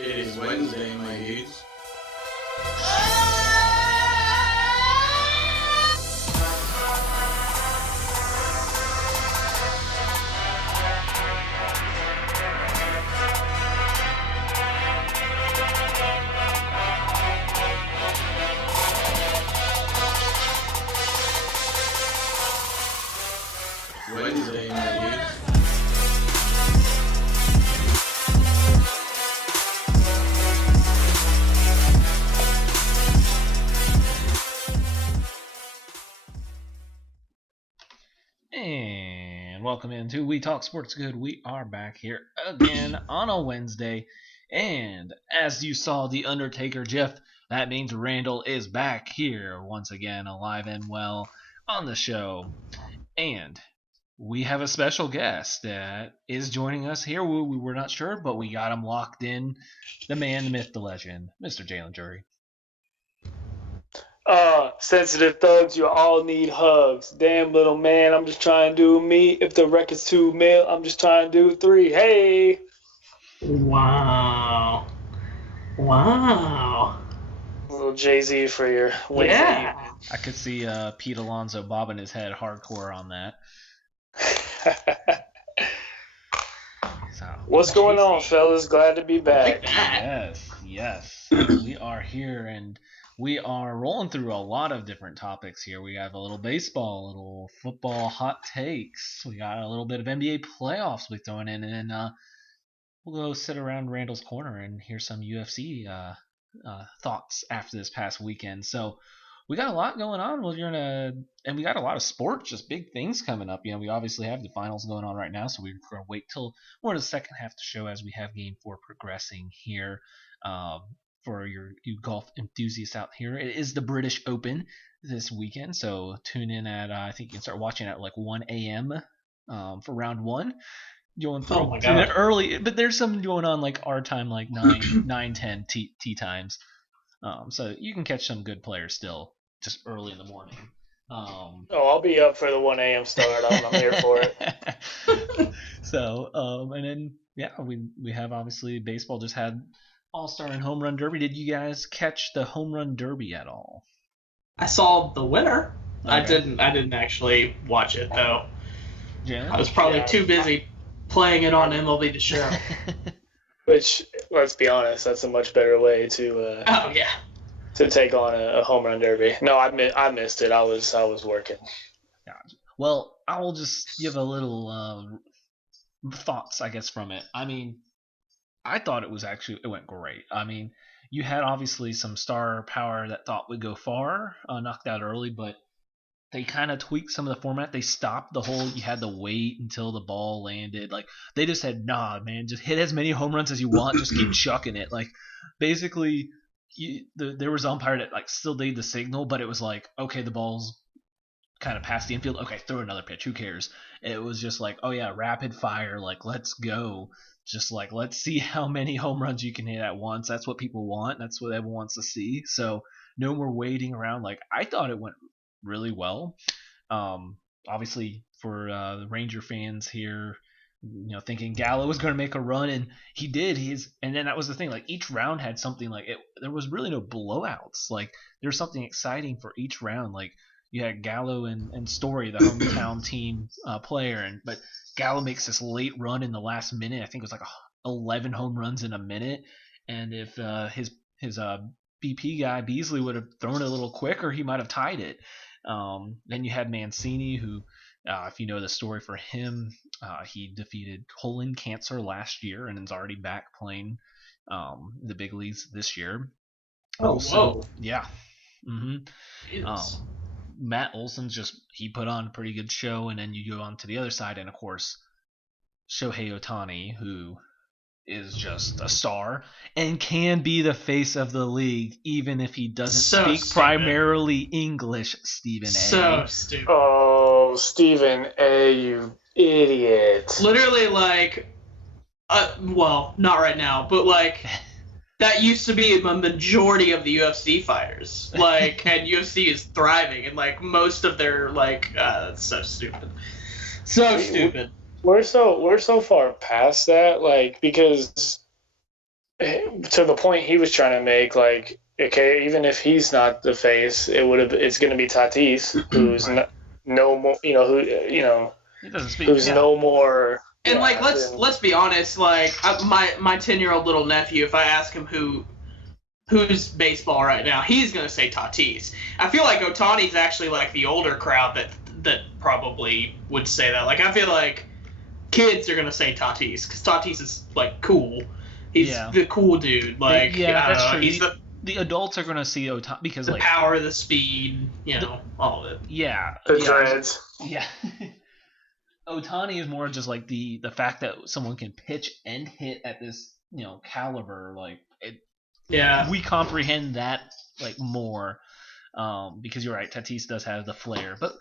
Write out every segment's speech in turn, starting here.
It is Wednesday, my dudes. Wednesday, my dudes. And welcome into We Talk Sports Good. We are back here again on a Wednesday. And as you saw The Undertaker, Jeff, that means Randall is back here once again, alive and well on the show. And we have a special guest that is joining us here. We were not sure, but we got him locked in. The man, the myth, the legend, Mr. Jalen Jury. Sensitive thugs, you all need hugs. Damn, little man, I'm just trying to do me. If the record's 2 mil, I'm just trying to do 3. Hey! Wow. A little Jay-Z for your Wednesday Yeah. evening. I could see Pete Alonso bobbing his head hardcore on that. So, What's going on, fellas? Glad to be back. Yes. We are here and we are rolling through a lot of different topics here. We have a little baseball, a little football hot takes. We got a little bit of NBA playoffs we throwing in, and then we'll go sit around Randall's corner and hear some UFC thoughts after this past weekend. So we got a lot going on. And we got a lot of sports, just big things coming up. You know, we obviously have the finals going on right now, so we're going to wait till more of the second half to show as we have Game 4 progressing here. For you golf enthusiasts out here, it is the British Open this weekend, so tune in at I think you can start watching at like 1 a.m. For round 1. Tune in early, but there's some going on like our time, like 9:10 tea times. So you can catch some good players still just early in the morning. I'll be up for the 1 a.m. start. I'm here for it. So, and then we have obviously baseball just had All-Star and Home Run Derby. Did you guys catch the Home Run Derby at all? I saw the winner. Okay. I didn't actually watch it though. Jalen? I was probably too busy playing it on MLB The Show. Which, let's be honest, that's a much better way to Oh yeah. to take on a home run derby. No, I missed it. I was working. Gotcha. Well, I will just give a little thoughts, I guess, from it. I mean, I thought it went great. I mean, you had obviously some star power that thought would go far, knocked out early, but they kind of tweaked some of the format. They stopped the whole you had to wait until the ball landed. Like, they just said, nah, man, just hit as many home runs as you want. Just keep chucking it. Like, basically, there was an umpire that like still did the signal, but it was like, okay, the ball's kind of past the infield. Okay, throw another pitch. Who cares? It was just like, oh yeah, rapid fire. Like, let's go. Just like, let's see how many home runs you can hit at once. That's what people want. That's what everyone wants to see. So no more waiting around. Like, I thought it went really well. Obviously, for the Ranger fans here, you know, thinking Gallo was going to make a run, and he did. And then that was the thing. Like, each round had something. Like, there was really no blowouts. Like, there was something exciting for each round. Like, you had Gallo and Story, the hometown team player, but Gallo makes this late run in the last minute. I think it was like 11 home runs in a minute. And if his BP guy Beasley would have thrown it a little quicker, he might have tied it. Then you had Mancini, who, if you know the story for him, he defeated colon cancer last year and is already back playing the big leagues this year. Whoa. Yeah. Mm-hmm. Matt Olson's he put on a pretty good show, and then you go on to the other side, and of course, Shohei Ohtani, who is just a star and can be the face of the league, even if he doesn't speak primarily English. Stephen A. So stupid. Oh, Stephen A., you idiot. Literally, like, well, not right now, but like, that used to be a majority of the UFC fighters. Like, and UFC is thriving, and like most of their that's so stupid. So stupid. We're so far past that, like, because to the point he was trying to make, like, okay, even if he's not the face, it's going to be Tatis, who's Right. no more, He doesn't speak. who's yeah. no more. And yeah, like, than- let's be honest. Like, my 10-year-old little nephew, if I ask him who's baseball right now, he's gonna say Tatis. I feel like Otani's actually like the older crowd that probably would say that. Like, I feel like kids are gonna say Tatis because Tatis is like cool. He's Yeah. the cool dude. Like, Yeah, I don't that's know, true. he's The adults are gonna see Otani because the like power, the speed, all of it. yeah, the yeah, dreads. yeah. Otani is more just like the fact that someone can pitch and hit at this caliber. Like Yeah. we comprehend that like more because you're right. Tatis does have the flair, but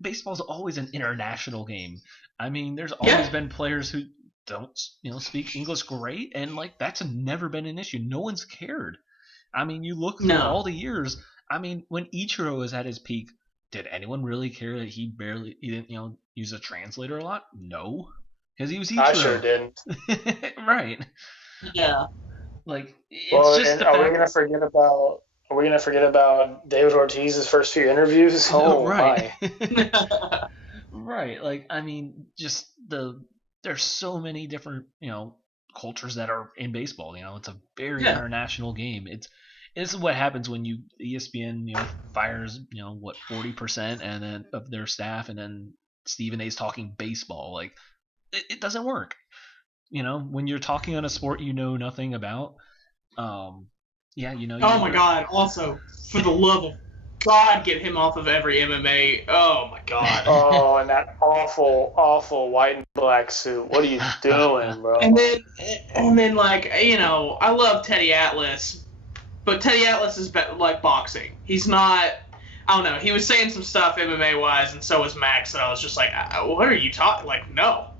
baseball's always an international game. I mean, there's always Yeah. been players who don't speak English great, and like that's never been an issue. No one's cared. I mean, you look through No. all the years. I mean, when Ichiro was at his peak, did anyone really care that he didn't use a translator a lot? No, because he was Ichiro. I sure didn't. Right. Yeah. Like it's Well, just and the are we fact. gonna forget about? Are we gonna forget about David Ortiz's first few interviews? Oh right. my! Right. Like I mean, just there's so many different cultures that are in baseball. It's a very Yeah. international game. This is what happens when ESPN fires 40% and then of their staff, and then Stephen A's talking baseball. Like it doesn't work. When you're talking on a sport you know nothing about. Oh my God! Also, for the love of God, get him off of every MMA. Oh my God! Oh, and that awful white and black suit. What are you doing, bro? And then like I love Teddy Atlas, but Teddy Atlas is like boxing. He's not. I don't know. He was saying some stuff MMA wise, and so was Max, and I was just like, what are you talking? Like, no.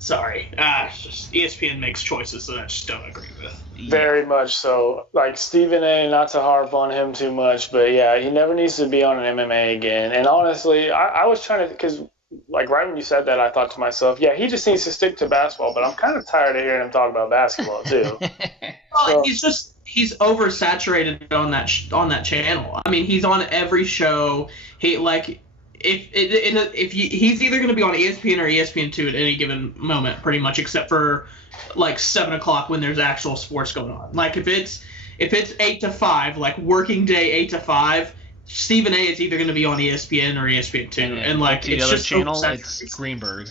Sorry. It's just ESPN makes choices that I just don't agree with. Very much so. Like Stephen A, not to harp on him too much, but yeah, he never needs to be on an MMA again. And honestly, I was trying to, because like right when you said that, I thought to myself, yeah, he just needs to stick to basketball. But I'm kind of tired of hearing him talk about basketball too. Well, he's oversaturated on that channel. I mean, he's on every show. He's either going to be on ESPN or ESPN2 at any given moment, pretty much, except for like 7 o'clock when there's actual sports going on. Like if it's 8 to 5, like working day 8 to 5, Stephen A is either going to be on ESPN or ESPN2, and like the it's other just channel, oversaturated. it's Greenberg.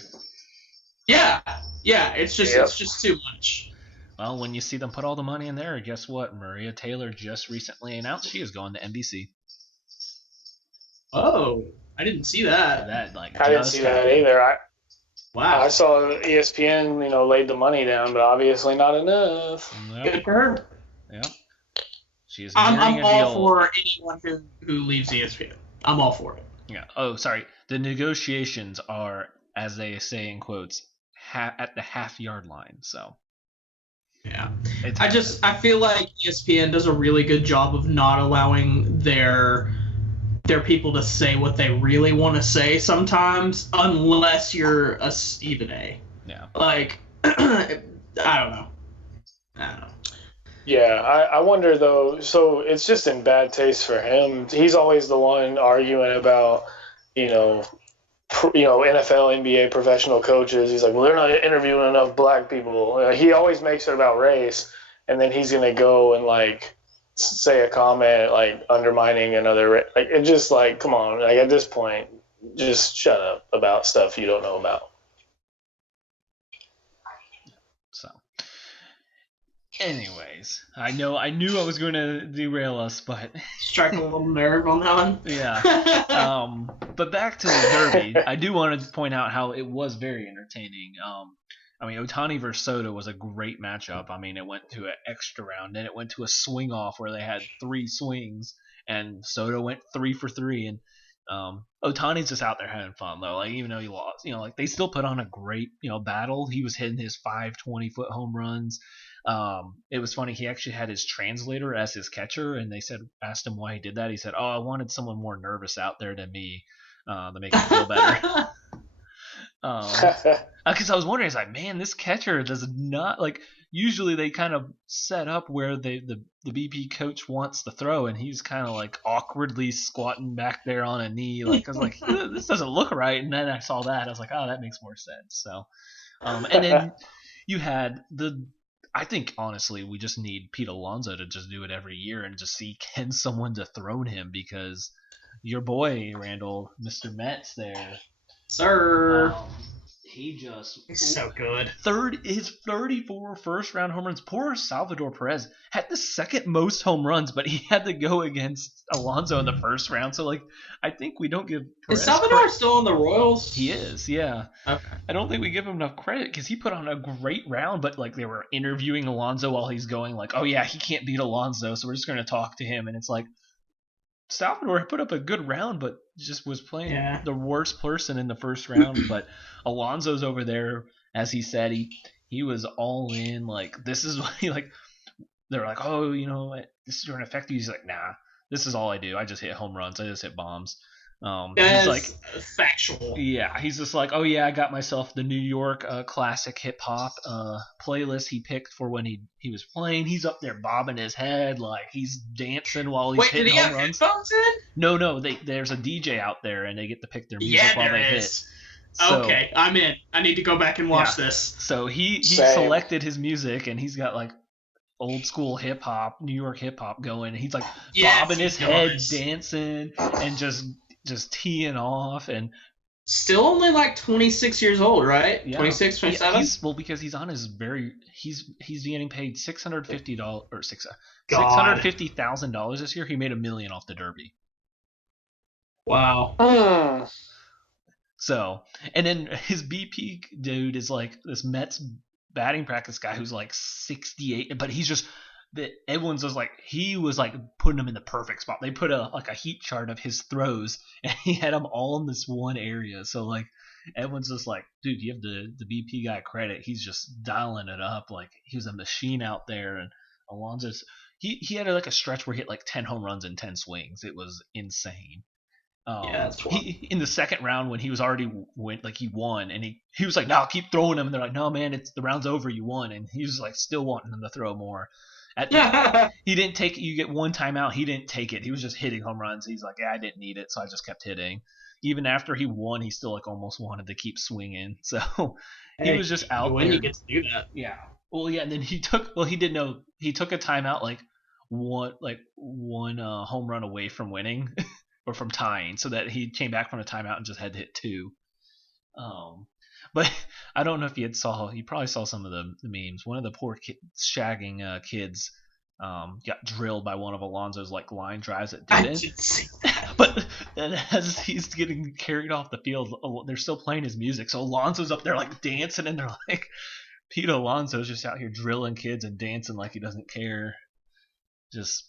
Yeah, it's just too much. Well, when you see them put all the money in there, guess what? Maria Taylor just recently announced she is going to NBC. Oh, I didn't see that. That like I didn't just see that happened. either. I Wow, saw ESPN, laid the money down, but obviously not enough. Yep. good for her. Yep. She is I'm nearing a all deal. for anyone who leaves ESPN. I'm all for it. Yeah. Oh, sorry. The negotiations are, as they say in quotes, at the half-yard line. So Yeah. it's I feel like ESPN does a really good job of not allowing their people to say what they really want to say sometimes, unless you're a Stephen A. yeah. Like, I don't know. Yeah, I wonder though. So it's just in bad taste for him. He's always the one arguing about, NFL, NBA professional coaches. He's like, well, they're not interviewing enough black people. He always makes it about race, and then he's gonna go and like say a comment like undermining another. Like it just like, come on. Like at this point, just shut up about stuff you don't know about. So, anyways, I knew I was going to derail us, but Strike a little nerve on that one. yeah. But back to the Derby, I do want to point out how it was very entertaining. I mean, Otani versus Soto was a great matchup. I mean, it went to an extra round, then it went to a swing off where they had 3 swings, and Soto went 3 for 3. And Otani's just out there having fun though. Like even though he lost, like they still put on a great battle. He was hitting his 520-foot home runs. It was funny. He actually had his translator as his catcher, and they asked him why he did that. He said, "Oh, I wanted someone more nervous out there than me to make him feel better." Because I was wondering, it's like, man, this catcher does not like. usually they kind of set up where the BP coach wants to throw, and he's kind of like awkwardly squatting back there on a knee. Like I was like, this doesn't look right. And then I saw that, I was like, oh, that makes more sense. So, and then you had I think honestly we just need Pete Alonso to just do it every year and just see can someone dethrone him, because your boy Randall, Mr. Metz there, Sir. he just He's so good. his 34 first round home runs. Poor Salvador Perez had the second most home runs, but he had to go against Alonso in the first round. So like, I think we don't give Perez Is Salvador still on the Royals? He is, yeah. Okay. I don't think we give him enough credit because he put on a great round, but like they were interviewing Alonso while he's going like, oh yeah, he can't beat Alonso, so we're just going to talk to him, and it's like Salvador put up a good round, but just was playing the worst person in the first round. But Alonso's over there, as he said, he was all in. Like, this is what he like. They're like, oh, this is going to affect you. He's like, nah, this is all I do. I just hit home runs. I just hit bombs. He's like factual. Yeah, he's just like, oh yeah, I got myself the New York classic hip hop playlist he picked for when he was playing. He's up there bobbing his head like he's dancing while he's hitting home runs. Headphones in? No, there's a DJ out there and they get to pick their music while they hit. So, okay, I'm in. I need to go back and watch this. So he selected his music and he's got like old school hip hop, New York hip hop going. And he's like bobbing his head, dancing, and just teeing off, and still only like 26 years old, right? Yeah. 26, 27? Well, because he's on his he's getting paid $650 or $650,000 this year. He made $1 million off the Derby. Wow. So, and then his BP dude is like this Mets batting practice guy who's like 68, but he's just everyone's just like he was like putting him in the perfect spot. They put a heat chart of his throws, and he had them all in this one area. So like everyone's just like, dude, you have the BP guy credit. He's just dialing it up. Like he was a machine out there. And Alonso's he had like a stretch where he hit like 10 home runs in 10 swings. It was insane. That's in the second round when he was already he won, and he was like, no, keep throwing him. And they're like, no man, the round's over, you won. And he was like still wanting him to throw more. He didn't take it. You get one timeout. He didn't take it. He was just hitting home runs. He's like, yeah, I didn't need it, so I just kept hitting. Even after he won, he still like almost wanted to keep swinging. So he was just out when there. You get to do that. Yeah. Well, yeah. And then he took a timeout like one home run away from winning or from tying, so that he came back from a timeout and just had to hit 2. But I don't know if you probably saw some of the memes. One of the poor shagging kids got drilled by one of Alonso's like line drives that didn't. I did see that. But as he's getting carried off the field, they're still playing his music. So Alonso's up there like dancing, and they're like, Pete Alonso's just out here drilling kids and dancing like he doesn't care. Just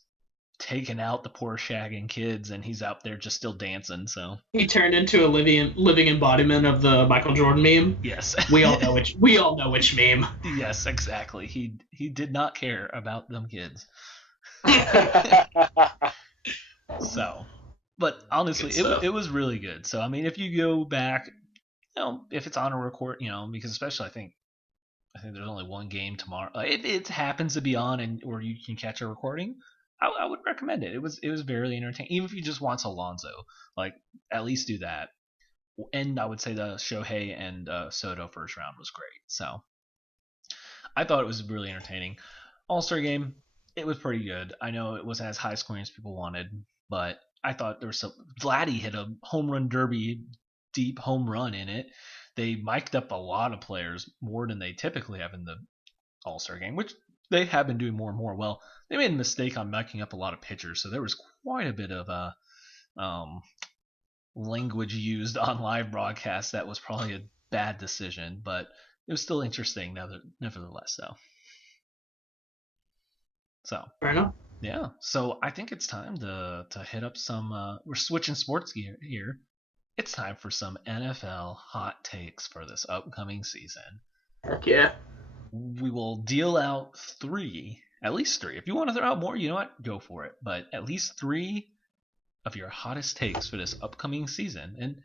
taking out the poor shagging kids, and he's out there just still dancing. So he turned into a living embodiment of the Michael Jordan meme. Yes. we all know which meme. Yes, exactly. He did not care about them kids. So, but honestly, it was really good. So I mean, if you go back, if it's on a record, because especially I think there's only one game tomorrow. It happens to be on, or you can catch a recording. I would recommend it. It was very entertaining. Even if you just want Alonso, like at least do that. And I would say the Shohei and Soto first round was great. So I thought it was really entertaining. All-Star game, it was pretty good. I know it wasn't as high scoring as people wanted, but I thought there was Vladdy hit a home run derby, deep home run in it. They mic'd up a lot of players more than they typically have in the All-Star game, which they have been doing more and more. Well, they made a mistake on miking up a lot of pitchers, so there was quite a bit of language used on live broadcasts that was probably a bad decision, but it was still interesting nevertheless. So fair enough. Yeah, so I think it's time to hit up some. We're switching sports gear here. It's time for some NFL hot takes for this upcoming season. Heck yeah. We will deal out at least three. If you want to throw out more, you know what? Go for it. But at least 3 of your hottest takes for this upcoming season. And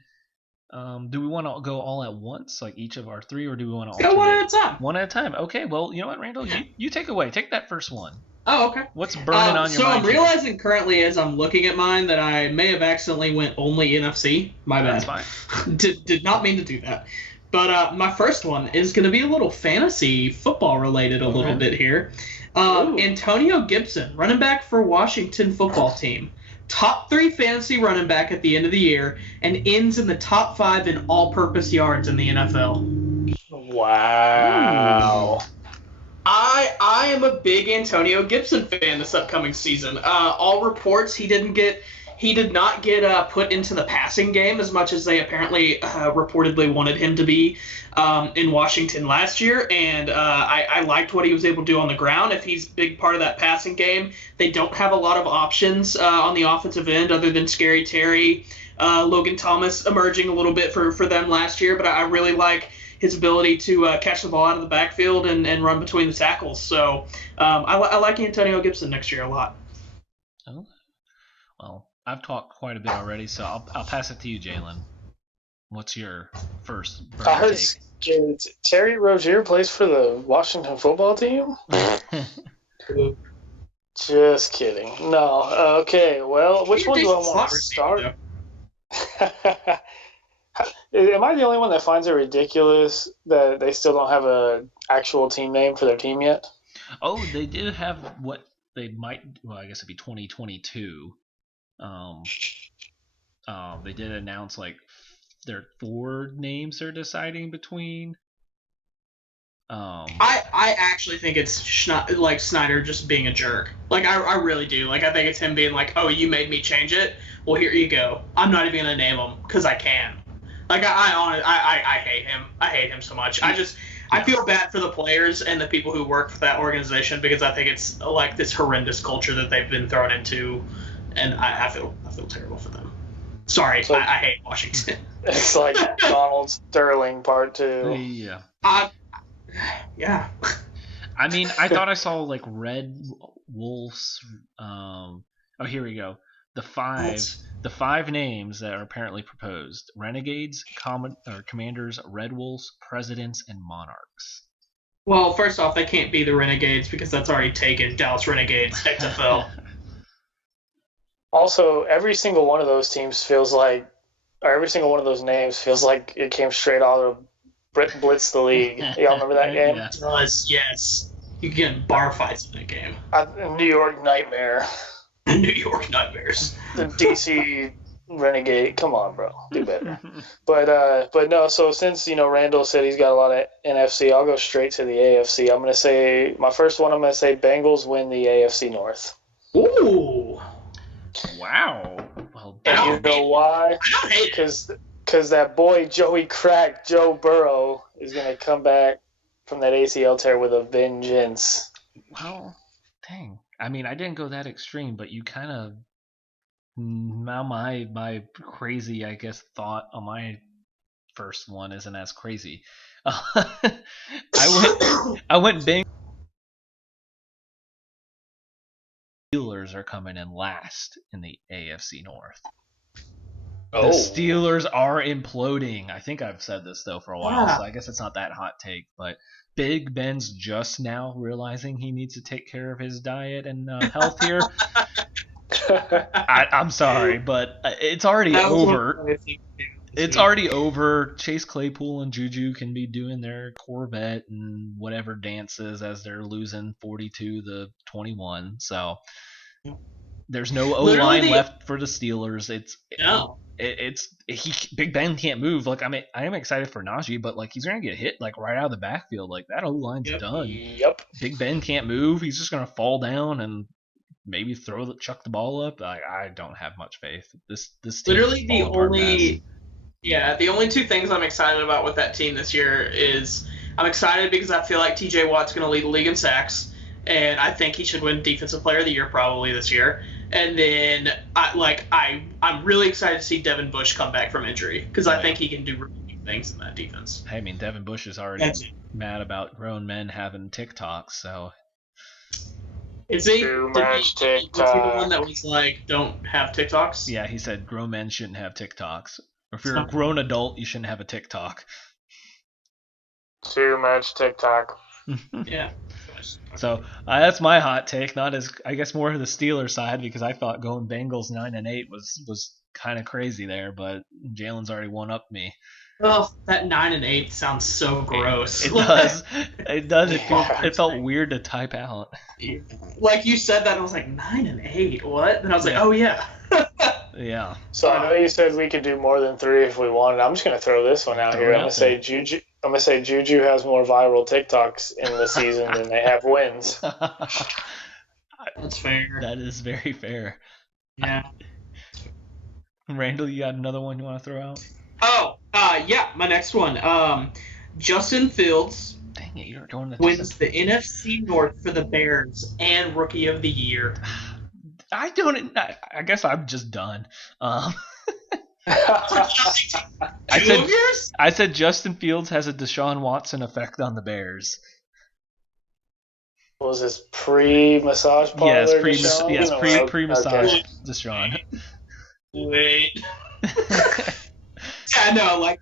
Do we want to go all at once, like each of our three, or do we want to Go one at a time. One at a time. Okay, well, you know what, Randall? You take away. Take that first one. Oh, okay. What's burning on your so mind? I'm realizing currently as I'm looking at mine that I may have accidentally went only NFC. My bad. That's fine. did not mean to do that. But my first one is going to be a little fantasy football related a little bit here. Antonio Gibson, running back for Washington football team. Top 3 fantasy running back at the end of the year and ends in the top 5 in all-purpose yards in the NFL. Wow. I am a big Antonio Gibson fan this upcoming season. All reports he did not get put into the passing game as much as they apparently reportedly wanted him to be in Washington last year, and I liked what he was able to do on the ground. If he's a big part of that passing game, they don't have a lot of options on the offensive end other than Scary Terry, Logan Thomas emerging a little bit for them last year, but I really like his ability to catch the ball out of the backfield and run between the tackles. So I like Antonio Gibson next year a lot. Oh, well, I've talked quite a bit already, so I'll pass it to you, Jalen. What's your first I heard take? Terry Rozier plays for the Washington football team? Just kidding. No. Okay, well, which one do I want to start? Am I the only one that finds it ridiculous that they still don't have an actual team name for their team yet? Oh, they did have what they might. Well, I guess it'd be 2022. They did announce like their 4 names they're deciding between. I actually think it's Snyder just being a jerk. Like I really do. Like I think it's him being like, oh, you made me change it. Well, here you go. I'm not even gonna name him because I can. Like I hate him. I hate him so much. I feel bad for the players and the people who work for that organization because I think it's like this horrendous culture that they've been thrown into, and I feel terrible for them. Sorry, I hate Washington. It's like Donald Sterling Part 2. Yeah. Yeah. I mean, I thought I saw like Red Wolves. Oh, here we go. The five names that are apparently proposed: Renegades, Commanders, Red Wolves, Presidents, and Monarchs. Well, first off, they can't be the Renegades because that's already taken. Dallas Renegades, XFL. Also, every single one of those teams feels like, or every single one of those names feels like it came straight out of Blitz the League. Y'all remember that game? Yeah. It does, yes. You can get in bar fights in that game. New York Nightmare. New York Nightmares. The DC Renegade. Come on, bro. Do better. But no, so since, Randall said he's got a lot of NFC, I'll go straight to the AFC. I'm going to say, my first one, I'm going to say Bengals win the AFC North. Ooh. Wow. Well, And you know why? I don't hate it. Because that boy Joey Crack, Joe Burrow, is going to come back from that ACL tear with a vengeance. Well, dang. I mean, I didn't go that extreme, but you kind of now my crazy, I guess, thought on my first one isn't as crazy. I went Bengals. Steelers are coming in last in the AFC North. The Steelers are imploding. I think I've said this though for a while, so I guess it's not that hot take, but Big Ben's just now realizing he needs to take care of his diet and health here. I'm sorry, but it's already over. It's already over. Chase Claypool and Juju can be doing their Corvette and whatever dances as they're losing 42-21. So there's no O-line left for the Steelers. Big Ben can't move. Like I am excited for Najee, but like he's gonna get hit like right out of the backfield. Like that O-line's done. Yep. Big Ben can't move. He's just gonna fall down and maybe chuck the ball up. I don't have much faith. This team literally the only two things I'm excited about with that team this year is I'm excited because I feel like TJ Watt's going to lead the league in sacks, and I think he should win Defensive Player of the Year probably this year. And then I'm really excited to see Devin Bush come back from injury because I think he can do really big things in that defense. Hey, I mean Devin Bush is already mad about grown men having TikToks, so. Is he? Too much TikTok. Was he the one that was like, don't have TikToks? Yeah, he said grown men shouldn't have TikToks. Or if you're a grown adult, you shouldn't have a TikTok. Too much TikTok. Yeah. So that's my hot take. Not as I guess more of the Steelers side because I thought going Bengals 9-8 was kind of crazy there, but Jalen's already one up me. Oh, that 9-8 sounds so gross. It does. It does. It felt weird to type out. Like you said that, I was like 9-8. What? And I was like, oh yeah. Yeah. So I know you said we could do more than 3 if we wanted. I'm just gonna throw this one out Throw here. it I'm out gonna say Juju has more viral TikToks in the season than they have wins. That's fair. That is very fair. Yeah. Randall, you got another one you want to throw out? Oh, yeah, my next one. Justin Fields Dang it, you're going to wins the NFC North for the Bears and Rookie of the Year. I guess I'm just done. I said Justin Fields has a Deshaun Watson effect on the Bears. Was this pre-massage parlor? Yes, Deshaun? pre-massage Okay. Deshaun. Wait. Yeah, no, like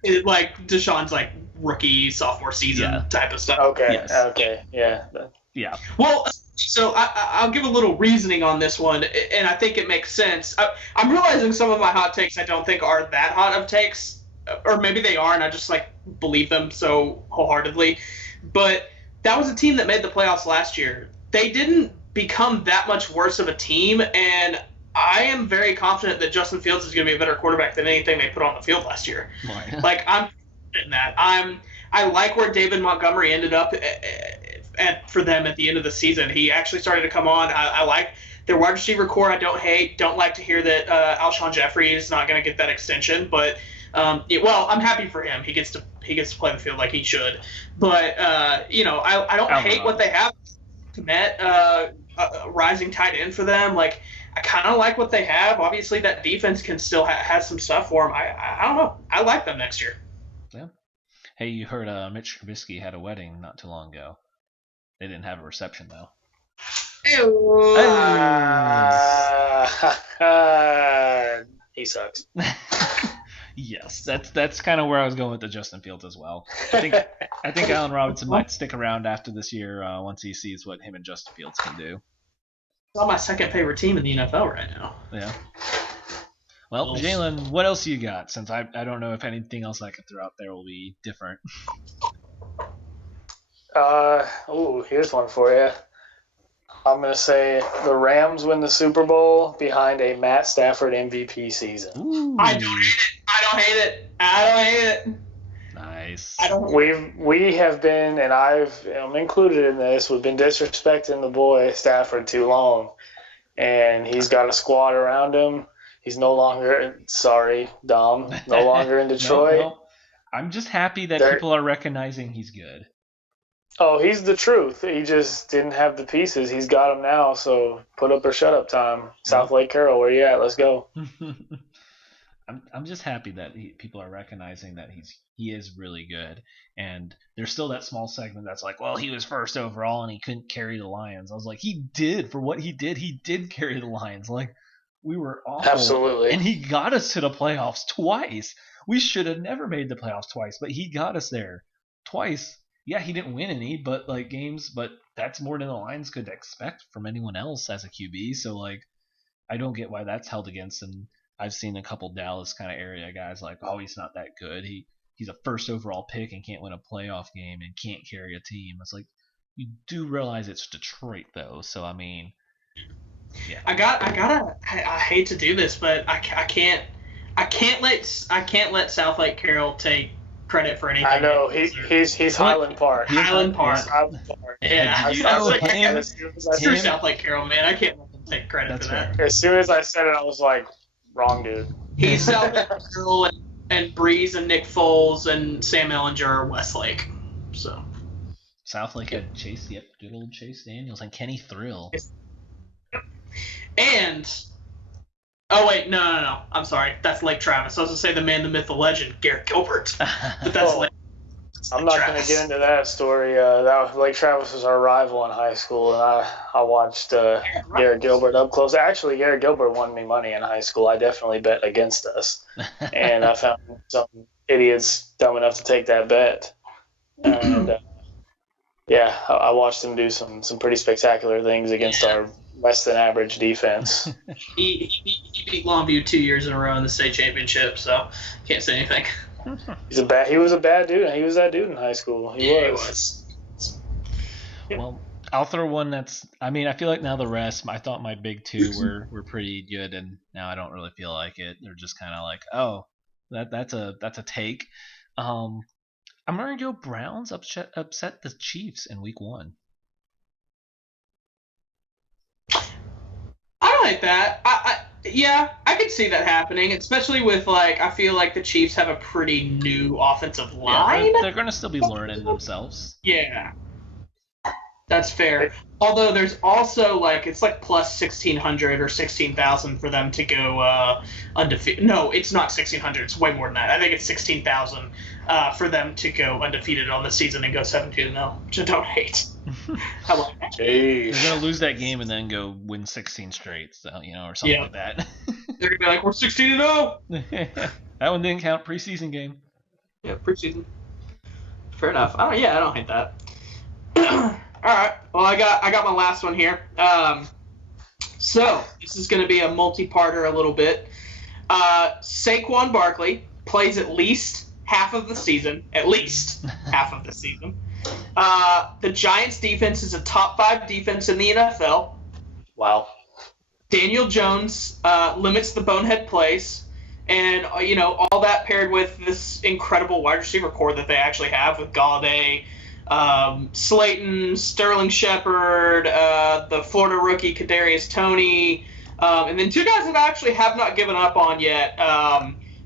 Deshaun's like rookie sophomore season type of stuff. Okay. Yes. Okay. Yeah. Yeah. Well, so I'll give a little reasoning on this one, and I think it makes sense. I'm realizing some of my hot takes I don't think are that hot of takes, or maybe they are, and I just like believe them so wholeheartedly. But that was a team that made the playoffs last year. They didn't become that much worse of a team, and I am very confident that Justin Fields is going to be a better quarterback than anything they put on the field last year. Like, I'm confident in that. I like where David Montgomery ended up for them at the end of the season. He actually started to come on. I like their wide receiver core. I don't like to hear that Alshon Jeffrey is not going to get that extension, but well, I'm happy for him. He gets to play the field like he should. But I don't hate what they have. Komet, rising tight end for them. Like, I kind of like what they have. Obviously, that defense can still has some stuff for them. I don't know. I like them next year. Yeah. Hey, you heard Mitch Trubisky had a wedding not too long ago. They didn't have a reception though. He sucks. Yes, that's kind of where I was going with the Justin Fields as well. I think Allen Robinson might stick around after this year once he sees what him and Justin Fields can do. It's my second favorite team in the NFL right now. Yeah. Well, Jalen, what else you got? Since I don't know if anything else I can throw out there will be different. Here's one for you. I'm going to say the Rams win the Super Bowl behind a Matt Stafford MVP season. Ooh. I don't hate it. Nice. We have been, and I'm included in this, we've been disrespecting the boy Stafford too long. And he's got a squad around him. He's no longer, sorry, Dom, no longer in Detroit. No. I'm just happy that people are recognizing he's good. Oh, he's the truth. He just didn't have the pieces. He's got them now, so put up or shut up time. South Lake Carroll, where you at? Let's go. I'm just happy that people are recognizing that he is really good. And there's still that small segment that's like, well, he was first overall and he couldn't carry the Lions. I was like, he did. For what he did carry the Lions. Like, we were awful. Absolutely. And he got us to the playoffs twice. We should have never made the playoffs twice, but he got us there twice. Yeah, he didn't win any, but games, but that's more than the Lions could expect from anyone else as a QB. So I don't get why that's held against him. I've seen a couple Dallas kind of area guys like, oh, he's not that good. He's a first overall pick and can't win a playoff game and can't carry a team. It's like, you do realize it's Detroit though. So I mean, yeah. I hate to do this, but I can't let South Lake Carroll take credit for anything. I know he's Highland Park. Highland Park. Yeah. Through South Lake Carroll, man. I can't let them take credit for that. As soon as I said it, I was like, wrong dude. He's South Lake Carroll and Breeze and Nick Foles and Sam Ellinger are Westlake. So South Lake had good old Chase Daniels and Kenny Thrill. And oh wait, no. I'm sorry. That's Lake Travis. I was gonna say the man, the myth, the legend, Garrett Gilbert. But that's I'm not going to get into that story. Blake Travis was our rival in high school, and I watched Garrett Gilbert up close. Actually, Garrett Gilbert won me money in high school. I definitely bet against us, and I found some idiots dumb enough to take that bet. And yeah, I watched him do some pretty spectacular things against our less than average defense. He beat Longview 2 years in a row in the state championship, so can't say anything. He was a bad dude, and he was that dude in high school. He was. Well, I'll throw one that's. I mean, I feel like now the rest. I thought my big two were pretty good, and now I don't really feel like it. They're just kind of like, oh, that's a take. Amarillo Browns upset the Chiefs in Week 1. I don't like that. I could see that happening, especially with I feel like the Chiefs have a pretty new offensive line. Yeah, they're gonna still be learning themselves. Yeah, that's fair. Although there's also it's like plus 1,600 or 16,000 for them to go undefeated. No, it's not 1,600. It's way more than that. I think it's 16,000 for them to go undefeated on the season and go 17-0, which I don't hate. I like that. They're gonna lose that game and then go win 16 straight, so, or something like that. They're gonna be like, we're 16-0. That one didn't count. Preseason game. Yeah, preseason. Fair enough. I don't hate that. All right. Well, I got my last one here. So this is going to be a multi-parter a little bit. Saquon Barkley plays at least half of the season. At least half of the season. The Giants' defense is a top 5 defense in the NFL. Wow. Daniel Jones limits the bonehead plays. And, all that paired with this incredible wide receiver core that they actually have with Galladay, Slayton, Sterling Shepard, the Florida rookie Kadarius Toney, and then 2 guys that I actually have not given up on yet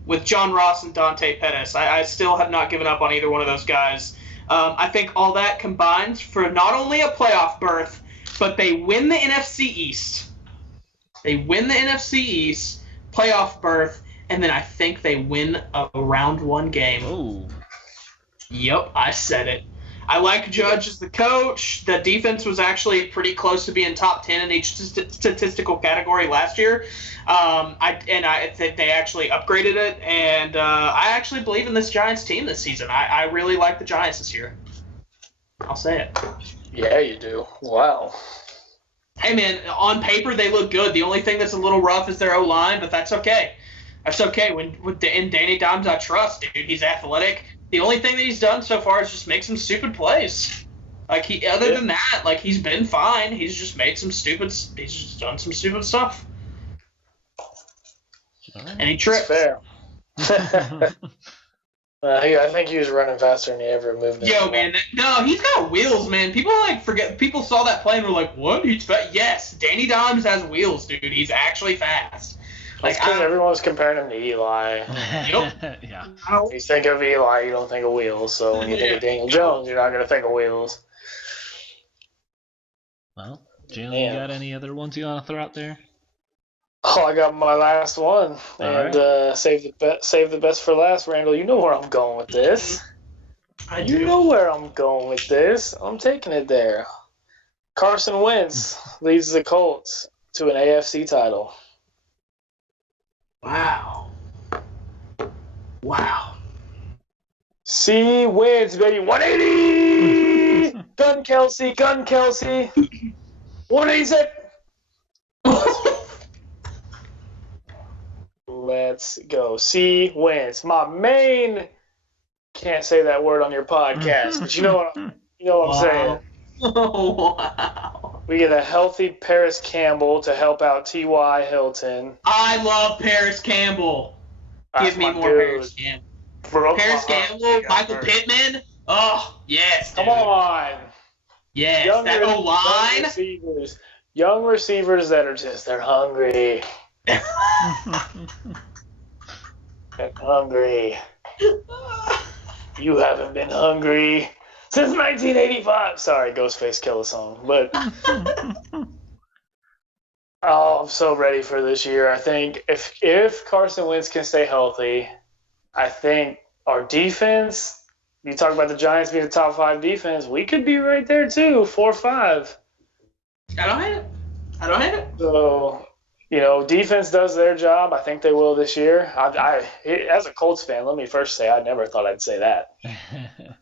with John Ross and Dante Pettis. I still have not given up on either one of those guys. I think all that combines for not only a playoff berth, but they win the NFC East. They win the NFC East, playoff berth, and then I think they win a round 1 game. Oh. Yep, I said it. I like Judge as the coach. The defense was actually pretty close to being top 10 in each statistical category last year. I think they actually upgraded it, and I actually believe in this Giants team this season. I really like the Giants this year. I'll say it. Yeah, you do. Wow. Hey, man, on paper they look good. The only thing that's a little rough is their O-line, but that's okay. That's okay. In Danny Dimes, I trust, dude. He's athletic. The only thing that he's done so far is just make some stupid plays. Other than that, he's been fine. He's just done some stupid stuff. And he tripped. Fair. I think he was running faster than he ever moved. Yo, man, he's got wheels, man. People forget. People saw that play and were like, "What? He's fast." Yes, Danny Dimes has wheels, dude. He's actually fast. Because everyone's comparing him to Eli. Yep. Yeah. When you think of Eli, you don't think of wheels. So when you think of Daniel Jones, you're not going to think of wheels. Well, Jalen, you got any other ones you want to throw out there? Oh, I got my last one. Right. Save the best for last, Randall. You know where I'm going with this. You know where I'm going with this. I'm taking it there. Carson Wentz leads the Colts to an AFC title. Wow. C wins, baby. 180! Gun Kelsey. 186! Let's go. C wins. My main can't say that word on your podcast, but you know what I'm saying. Oh, wow. We get a healthy Paris Campbell to help out T.Y. Hilton. I love Paris Campbell. Give me more Paris Campbell. Paris Campbell, Michael Pittman. Oh, yes. Dude. Come on. Yes, that O-line. Young receivers that are they're hungry. They're hungry. You haven't been hungry since 1985. Sorry, Ghostface Killah song. But I'm so ready for this year. I think if Carson Wentz can stay healthy, I think our defense you talk about the Giants being a top 5 defense. We could be right there too, 4-5. I don't hate it. So, defense does their job. I think they will this year. As a Colts fan, let me first say I never thought I'd say that. I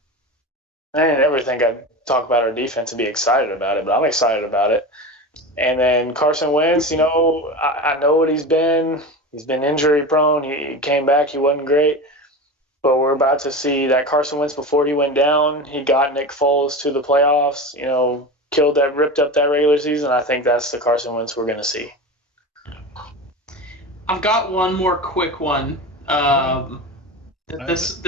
didn't ever think I'd talk about our defense and be excited about it, but I'm excited about it. And then Carson Wentz, I know what he's been. He's been injury prone. He came back. He wasn't great. But we're about to see that Carson Wentz before he went down. He got Nick Foles to the playoffs, ripped up that regular season. I think that's the Carson Wentz we're going to see. I've got one more quick one. This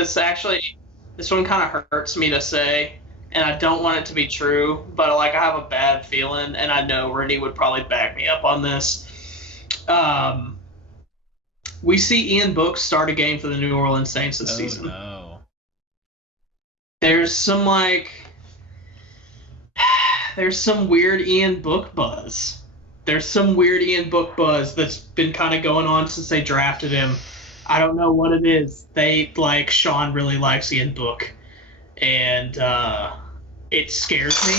one kind of hurts me to say, and I don't want it to be true, but I have a bad feeling, and I know Rennie would probably back me up on this. We see Ian Book start a game for the New Orleans Saints this season. No. There's some weird Ian Book buzz. There's some weird Ian Book buzz that's been kind of going on since they drafted him. I don't know what it is. Sean really likes Ian Book, and it scares me.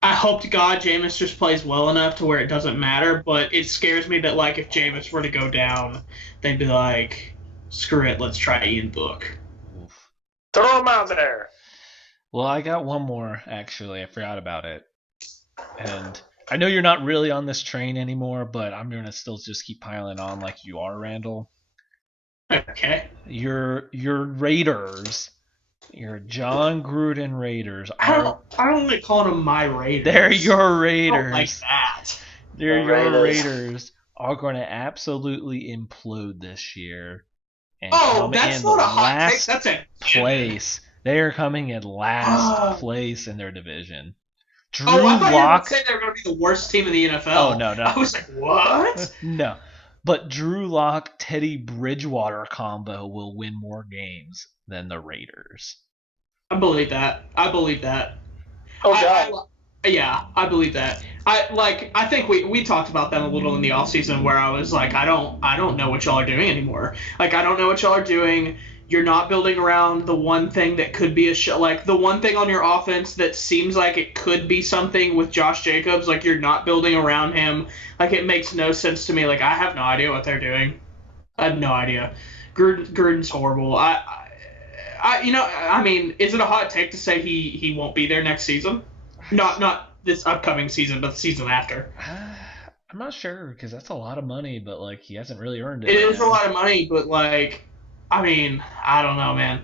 I hope to God Jameis just plays well enough to where it doesn't matter, but it scares me that if Jameis were to go down, they'd be like, screw it, let's try Ian Book. Oof. Throw him out there. Well, I got one more, actually. I forgot about it. And I know you're not really on this train anymore, but I'm going to still just keep piling on like you are, Randall. Okay. Your Raiders, your John Gruden Raiders. I don't like calling them my Raiders. They're your I Raiders. don't like that. They're The your Raiders. Raiders are going to absolutely implode this year. And Oh, come that's in not the a hot take. last That's a place. They are coming in last Oh. place in their division. Drew Oh, I thought you were Lock. saying they were going to be the worst team in the NFL. Oh, no. I was like, what? No. But Drew Lock, Teddy Bridgewater combo will win more games than the Raiders. I believe that. Oh, God. I believe that. I think we talked about them a little in the offseason where I was like, I don't know what y'all are doing anymore. I don't know what y'all are doing. You're not building around the one thing that could be the one thing on your offense that seems like it could be something with Josh Jacobs. You're not building around him. It makes no sense to me. I have no idea what they're doing. I have no idea. Gruden's horrible. Is it a hot take to say he won't be there next season? Not this upcoming season, but the season after. I'm not sure because that's a lot of money, but he hasn't really earned it. It right is now. a lot of money, but I don't know, man.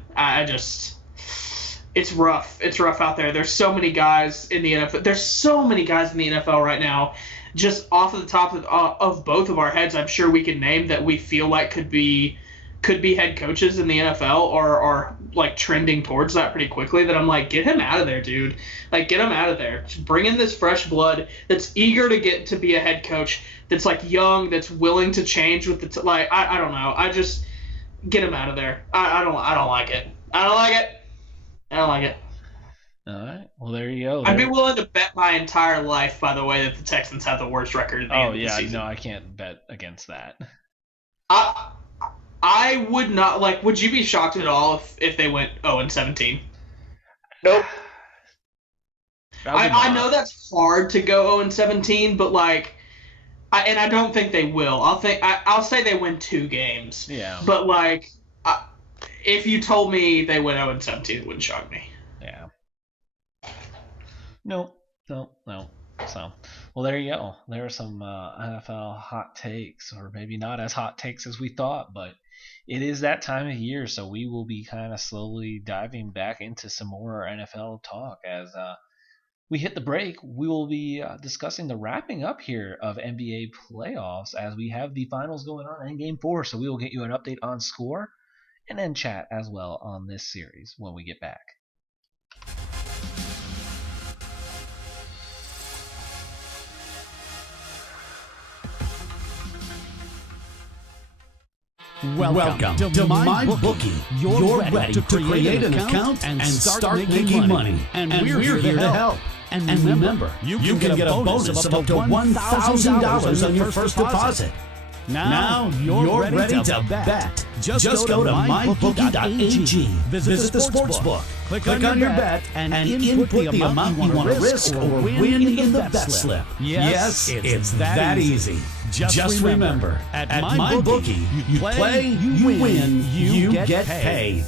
It's rough. It's rough out there. There's so many guys in the NFL. There's so many guys in the NFL right now. Just off of the top of both of our heads, I'm sure we can name that we feel like could be head coaches in the NFL or are trending towards that pretty quickly. That I'm get him out of there, dude. Get him out of there. Just bring in this fresh blood that's eager to get to be a head coach. That's young. That's willing to change with the I don't know. I just get him out of there. I don't like it. I don't like it. All right. Well, there you go. I'd be willing to bet my entire life, by the way, that the Texans have the worst record at the end of the season. No, I can't bet against that. I would not would you be shocked at all if they went 0-17? Nope. I know that's hard to go 0-17, but I don't think they will. I'll say they win 2 games. Yeah. But if you told me they went 0-17, it wouldn't shock me. Yeah. No. So, well, there you go. There are some NFL hot takes, or maybe not as hot takes as we thought, but it is that time of year, so we will be kind of slowly diving back into some more NFL talk as we hit the break. We will be discussing the wrapping up here of NBA playoffs as we have the finals going on in Game 4, so we will get you an update on score and then chat as well on this series when we get back. Welcome to MyBookie. You're ready to create an account and start making money. And we're here to help. And remember, you can get a bonus of up to $1,000 on your first deposit. Now you're ready to bet. Just go to mybookie.ag. Visit the sportsbook. Click on your bet and input the amount you want to risk or win in the bet slip. Yes, it's that easy. Just remember, at MyBookie, you play, you win, you get paid.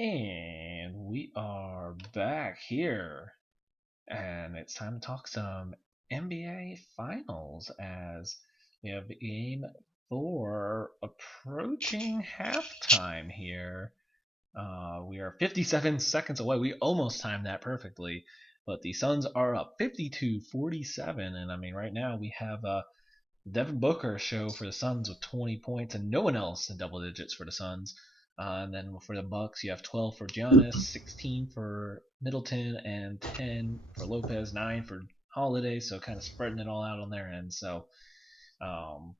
And we are back here, and it's time to talk some NBA Finals as we have Game 4 approaching halftime here. We are 57 seconds away. We almost timed that perfectly, but the Suns are up 52-47, and I mean right now we have Devin Booker show for the Suns with 20 points and no one else in double digits for the Suns. And then for the Bucks, you have 12 for Giannis, 16 for Middleton, and 10 for Lopez, 9 for Holiday. So kind of spreading it all out on their end. So, well,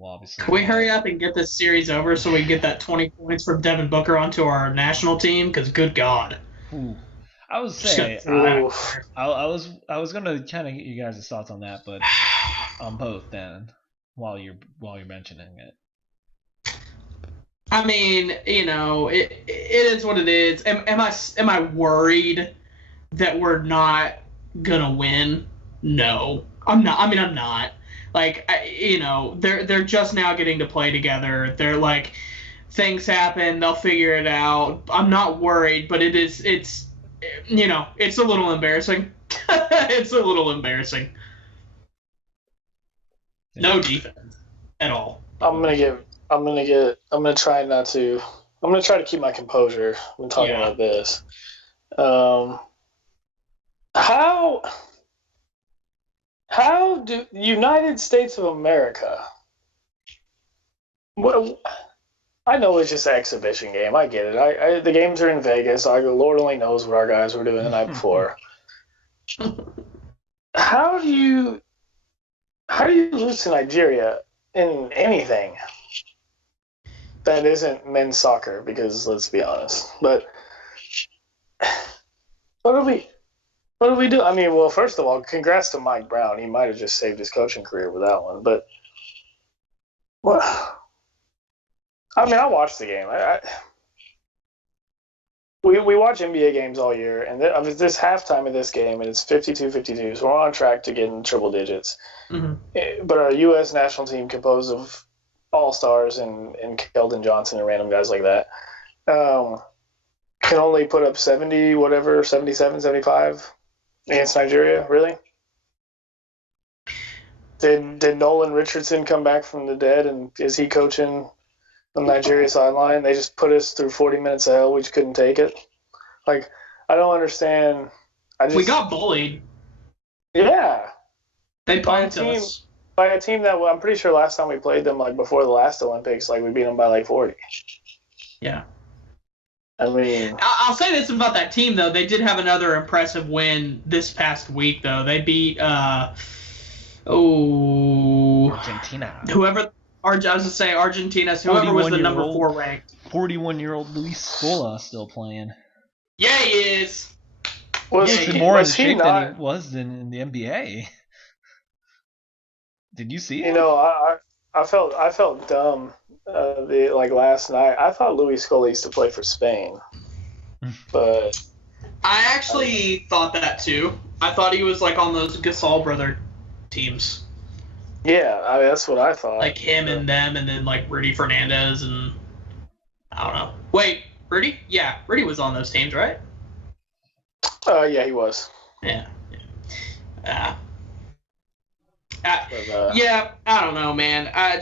obviously. Can we hurry up and get this series over so we can get that 20 points from Devin Booker onto our national team? Because good God. Ooh. I would say I was gonna kind of get you guys' thoughts on that, but on both then while you're mentioning it. I mean, you know, it is what it is. Am I worried that we're not gonna win? No, I'm not. I mean, I'm not. Like, you know, they're just now getting to play together. They're like, things happen, they'll figure it out. I'm not worried, but it's you know, it's a little embarrassing. It's a little embarrassing. No defense at all. I'm gonna try to keep my composure when talking about this. How do United States of America? What? I know it's just an exhibition game. I get it. The games are in Vegas. Lord only knows what our guys were doing the night before. How do you lose to Nigeria in anything that isn't men's soccer? Because let's be honest. But what do we do? I mean, well, first of all, congrats to Mike Brown. He might have just saved his coaching career with that one. But what? I mean, I watched the game. We watch NBA games all year, and this halftime of this game, and it's 52-52, so we're on track to get in triple digits. Mm-hmm. But our U.S. national team, composed of all-stars and Keldon Johnson and random guys like that, can only put up 77, 75 against Nigeria. Really? Did Nolan Richardson come back from the dead, and is he coaching the Nigeria sideline? They just put us through 40 minutes of hell. We just couldn't take it. Like, I don't understand. We got bullied. Yeah. They punked us. By a team that, I'm pretty sure last time we played them, like before the last Olympics, like we beat them by like 40. Yeah. I mean, I'll say this about that team, though. They did have another impressive win this past week, though. They beat, Argentina. I was going to say Argentina's whoever was the number 4 ranked. 41-year-old Luis Scola still playing. Yeah, he is. He's more in shape than he was in the NBA. Did you see him? I felt dumb last night. I thought Luis Scola used to play for Spain. But I actually thought that too. I thought he was like on those Gasol brother teams. Yeah, I mean, that's what I thought. Like him and them, and then like Rudy Fernandez and I don't know. Wait, Rudy? Yeah, Rudy was on those teams, right? Yeah, he was. Yeah. Yeah, I don't know, man. I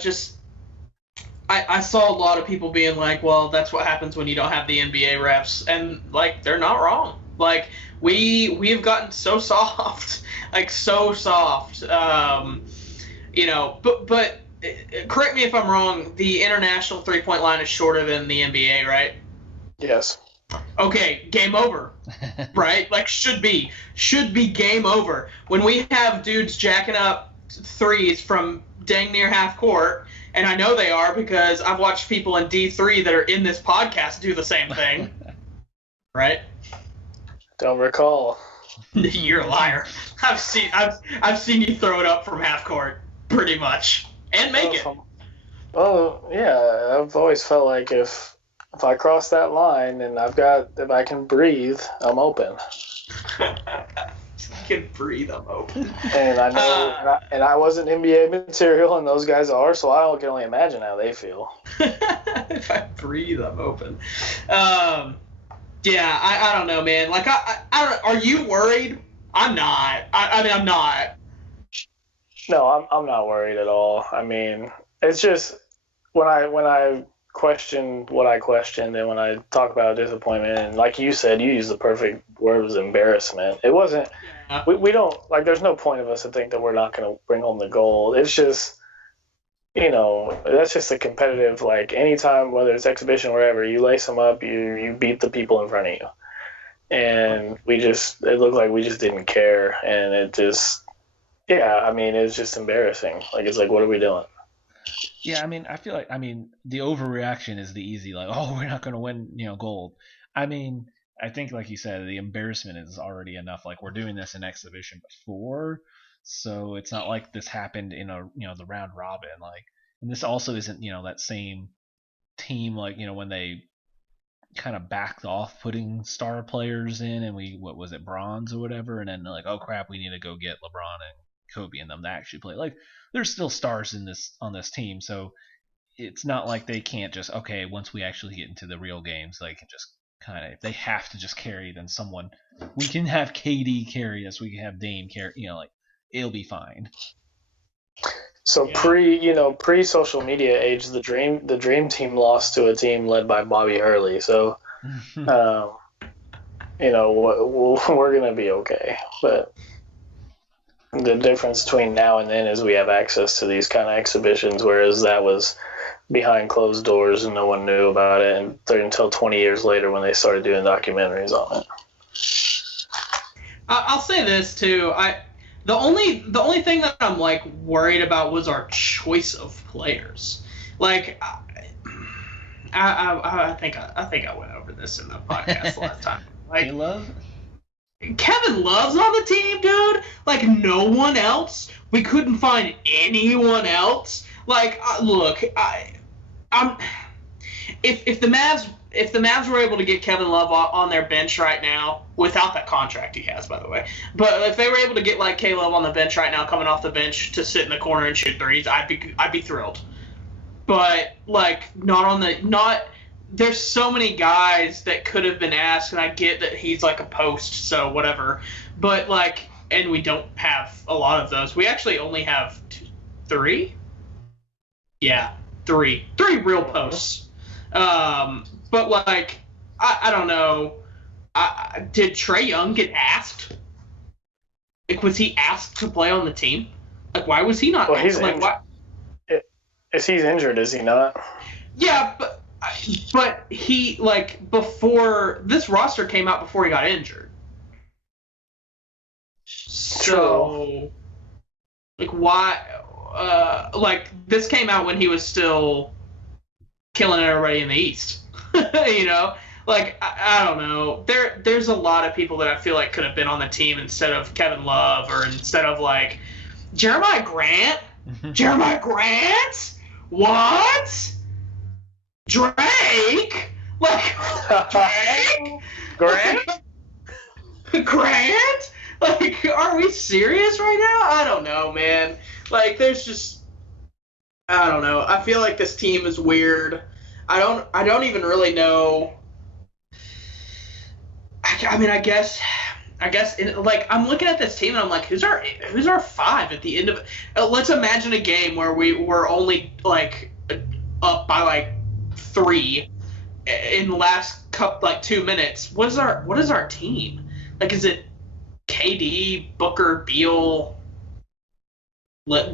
saw a lot of people being like, well, that's what happens when you don't have the NBA reps, and like they're not wrong. Like we have gotten so soft, like so soft. You know, but correct me if I'm wrong. The international 3-point line is shorter than the NBA, right? Yes. Okay, game over, right? Like should be game over when we have dudes jacking up threes from dang near half court. And I know they are because I've watched people in D3 that are in this podcast do the same thing. Right? Don't recall. You're a liar. I've seen you throw it up from half court, pretty much, and make it. Well, yeah, I've always felt like if I cross that line and if I can breathe, I'm open. I can breathe, I'm open. And I know, and I wasn't NBA material, and those guys are, so I can only imagine how they feel. If I breathe, I'm open. Yeah, I don't know, man. Like, I don't. Are you worried? I'm not. I mean, I'm not. No, I'm not worried at all. I mean, it's just when I question what I questioned, and when I talk about disappointment, and like you said, you used the perfect word, was embarrassment. It wasn't. Yeah. We don't like. There's no point of us to think that we're not going to bring home the gold. It's just, that's just a competitive. Like anytime, whether it's exhibition or wherever, you lace them up, you beat the people in front of you, and it looked like we just didn't care, and it just, I mean, it's just embarrassing. Like it's like, what are we doing? Yeah, I mean, I feel like, the overreaction is the easy, like, oh, we're not going to win, gold. I mean, I think, like you said, the embarrassment is already enough. Like, we're doing this in exhibition before, so it's not like this happened in the round robin. Like, and this also isn't, that same team, like, when they kind of backed off putting star players in, and what was it, bronze or whatever, and then like, oh crap, we need to go get LeBron and Kobe and them to actually play. Like, there's still stars on this team, so it's not like they can't just, okay, once we actually get into the real games, they can just kind of, if they have to just carry, then we can have KD carry us, we can have Dame carry, like, it'll be fine. So pre social media age, the dream team lost to a team led by Bobby Hurley, so we're gonna be okay, but the difference between now and then is we have access to these kind of exhibitions, whereas that was behind closed doors and no one knew about it until 20 years later when they started doing documentaries on it. I'll say this too. The only thing that I'm like worried about was our choice of players. Like, I think I went over this in the podcast last time. Like, K-Love? Kevin Love's on the team, dude. Like, no one else. We couldn't find anyone else. Like, look, if the Mavs were able to get Kevin Love on their bench right now, without that contract he has, by the way, but if they were able to get like K-Love on the bench right now, coming off the bench to sit in the corner and shoot threes, I'd be thrilled. But like, there's so many guys that could have been asked, and I get that he's like a post, so whatever. But like, and we don't have a lot of those. We actually only have three. Yeah, three real posts. But like, I don't know. Did Trae Young get asked? Like, was he asked to play on the team? Like, why was he not? Well, he's like, why? He's injured, is he not? Yeah, but he, like, before this roster came out before he got injured. So, like, why? like this came out when he was still killing everybody in the East. You know, like I don't know. There's a lot of people that I feel like could have been on the team instead of Kevin Love or instead of like Jeremiah Grant. Jeremiah Grant? What? Drake? Like Drake? Grant? Grant? Like, are we serious right now? I don't know, man. Like, there's just, I don't know. I feel like this team is weird. I don't even really know. I mean, I guess, like, I'm looking at this team and I'm like, who's our five at the end of it? Let's imagine a game where we were only like up by like 3 in the last 2 minutes. What is our team? Like, is it KD, Booker, Beal,